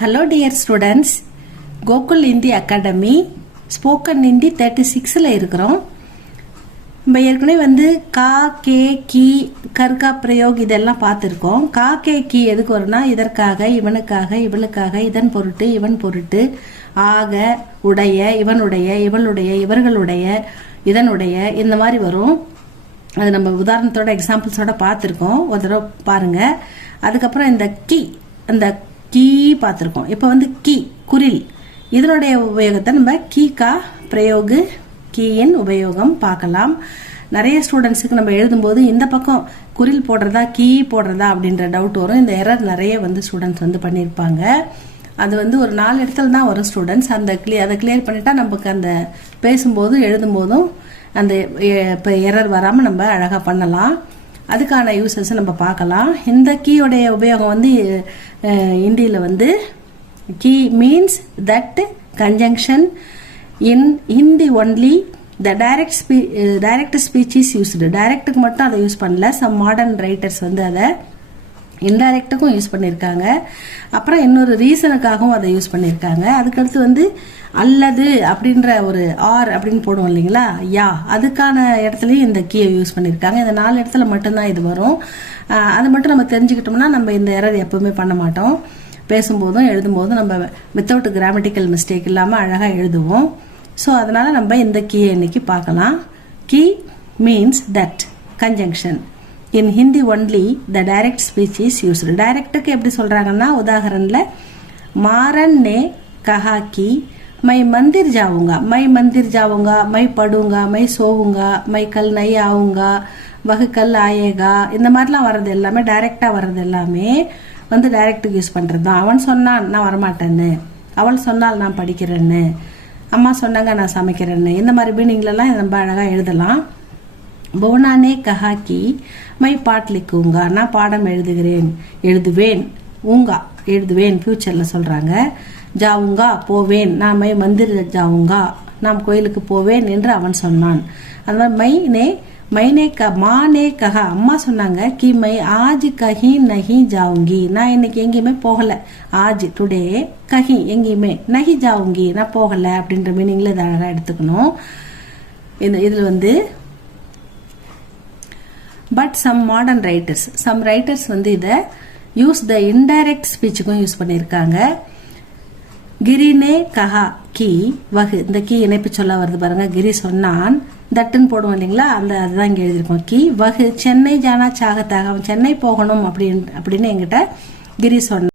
Hello dear students, Gokul Hindi Academy Spoken Hindi 36ல இருக்கிறோம். நம்ம ஏற்கனவே வந்து கா கே கி கர்கா பிரயோக் இதெல்லாம் பார்த்துருக்கோம். கா கே கி எதுக்கு வரும்னா இதற்காக, இவனுக்காக, இவளுக்காக, இதன் பொருட்டு, இவன் பொருட்டு, ஆக, உடைய, இவனுடைய, இவளுடைய, இவர்களுடைய, இதனுடைய, இந்த மாதிரி வரும். அது நம்ம உதாரணத்தோட எக்ஸாம்பிள்ஸோட பார்த்துருக்கோம். ஒரு தடவை பாருங்க. அதுக்கப்புறம் இந்த கி, அந்த கீ பார்த்துருக்கோம். இப்போ வந்து கீ குரில், இதனுடைய உபயோகத்தை நம்ம கீகா பிரயோகு கீயின் உபயோகம் பார்க்கலாம். நிறைய ஸ்டூடெண்ட்ஸுக்கு நம்ம எழுதும்போது இந்த பக்கம் குரில் போடுறதா கீ போடுறதா அப்படின்ற டவுட் வரும். இந்த எரர் நிறைய வந்து ஸ்டூடெண்ட்ஸ் வந்து பண்ணியிருப்பாங்க. அது வந்து ஒரு 4 இடத்துல தான் வரும் ஸ்டூடெண்ட்ஸ். அதை கிளியர் பண்ணிட்டா நமக்கு அந்த பேசும்போதும் எழுதும்போதும் அந்த இப்போ எரர் வராமல் நம்ம அழகாக பண்ணலாம். அதுக்கான யூசஸ் நம்ம பார்க்கலாம். இந்த கீயோடைய உபயோகம் வந்து இந்தியில் வந்து கீ means that conjunction in Hindi only the direct speech is used. டைரக்டுக்கு மட்டும் அதை யூஸ் பண்ணல. சம் மாடர்ன் ரைட்டர்ஸ் வந்து அதை இன்டைரக்டுக்கும் யூஸ் பண்ணியிருக்காங்க. அப்புறம் இன்னொரு ரீசனுக்காகவும் அதை யூஸ் பண்ணியிருக்காங்க. அதுக்கடுத்து வந்து அல்லது அப்படின்ற ஒரு ஆர் அப்படின்னு போடுவோம் இல்லைங்களா, யா, அதுக்கான இடத்துலையும் இந்த கீயை யூஸ் பண்ணியிருக்காங்க. இந்த 4 இடத்துல மட்டும்தான் இது வரும். அது மட்டும் நம்ம தெரிஞ்சுக்கிட்டோம்னா நம்ம இந்த எரர் எப்பவுமே பண்ண மாட்டோம். பேசும்போதும் எழுதும்போதும் நம்ம வித்தவுட் கிராமட்டிக்கல் மிஸ்டேக் இல்லாமல் அழகாக எழுதுவோம். ஸோ அதனால நம்ம இந்த கீயை இன்னைக்கு பார்க்கலாம். கீ means that conjunction in Hindi only the direct speech is used. டைரக்டுக்கு எப்படி சொல்றாங்கன்னா, உதாரணத்தில் மாரன் நே கஹா கி மை மந்திர் ஜாவுங்கா, மை மந்திர் ஜாவுங்கா, மை படுங்கா, மை சோவுங்கா, மை கல் நை ஆவுங்கா, வகு கல் ஆயேகா, இந்த மாதிரிலாம் வர்றது எல்லாமே டைரக்டா வர்றது எல்லாமே வந்து டைரக்டுக்கு யூஸ் பண்றது தான். அவன் சொன்னான் நான் வரமாட்டேன்னு, அவள் சொன்னால் நான் படிக்கிறேன்னு, அம்மா சொன்னாங்க நான் சமைக்கிறேன்னு, இந்த மாதிரி மீனிங்லலாம் நம்ம அழகாக எழுதலாம். போனானே கஹா கி மை பாட் லிக்குங்கா, நான் பாடம் எழுதுவேன், ஊங்கா எழுதுவேன் ஃபியூச்சரில் சொல்கிறாங்க. ஜாவுங்கா போவேன், நான் மை மந்திர் ஜாவுங்கா, நான் கோயிலுக்கு போவேன் என்று அவன் சொன்னான். அந்த மாதிரி மைனே மானே கஹா, அம்மா சொன்னாங்க கி மை ஆஜ் கஹி நஹி ஜாவுங்கி, நான் இன்னைக்கு எங்கேயுமே போகல. ஆஜ் டுடே, கஹி எங்கேயுமே, நஹி ஜாவுங்கி நான் போகல அப்படின்ற மீனிங்ல இதை அழகாக எடுத்துக்கணும். இதில் வந்து பட் சம் மாடர்ன் ரைட்டர்ஸ் வந்து இதை யூஸ் த இன்டைரக்ட் ஸ்பீச்சுக்கும் யூஸ் பண்ணியிருக்காங்க. கிரினே கஹா கி வகு, இந்த கீ இணைப்பு சொல்ல வருது பாருங்க. கிரி சொன்னான், தட்டுன்னு போடுவோம் இல்லைங்களா, அதுதான் இங்கே எழுதியிருக்கோம். கி வகு சென்னை ஜானா சாகத்தாக, அவன் சென்னை போகணும் அப்படின்னு என்கிட்ட கிரி சொன்னான்.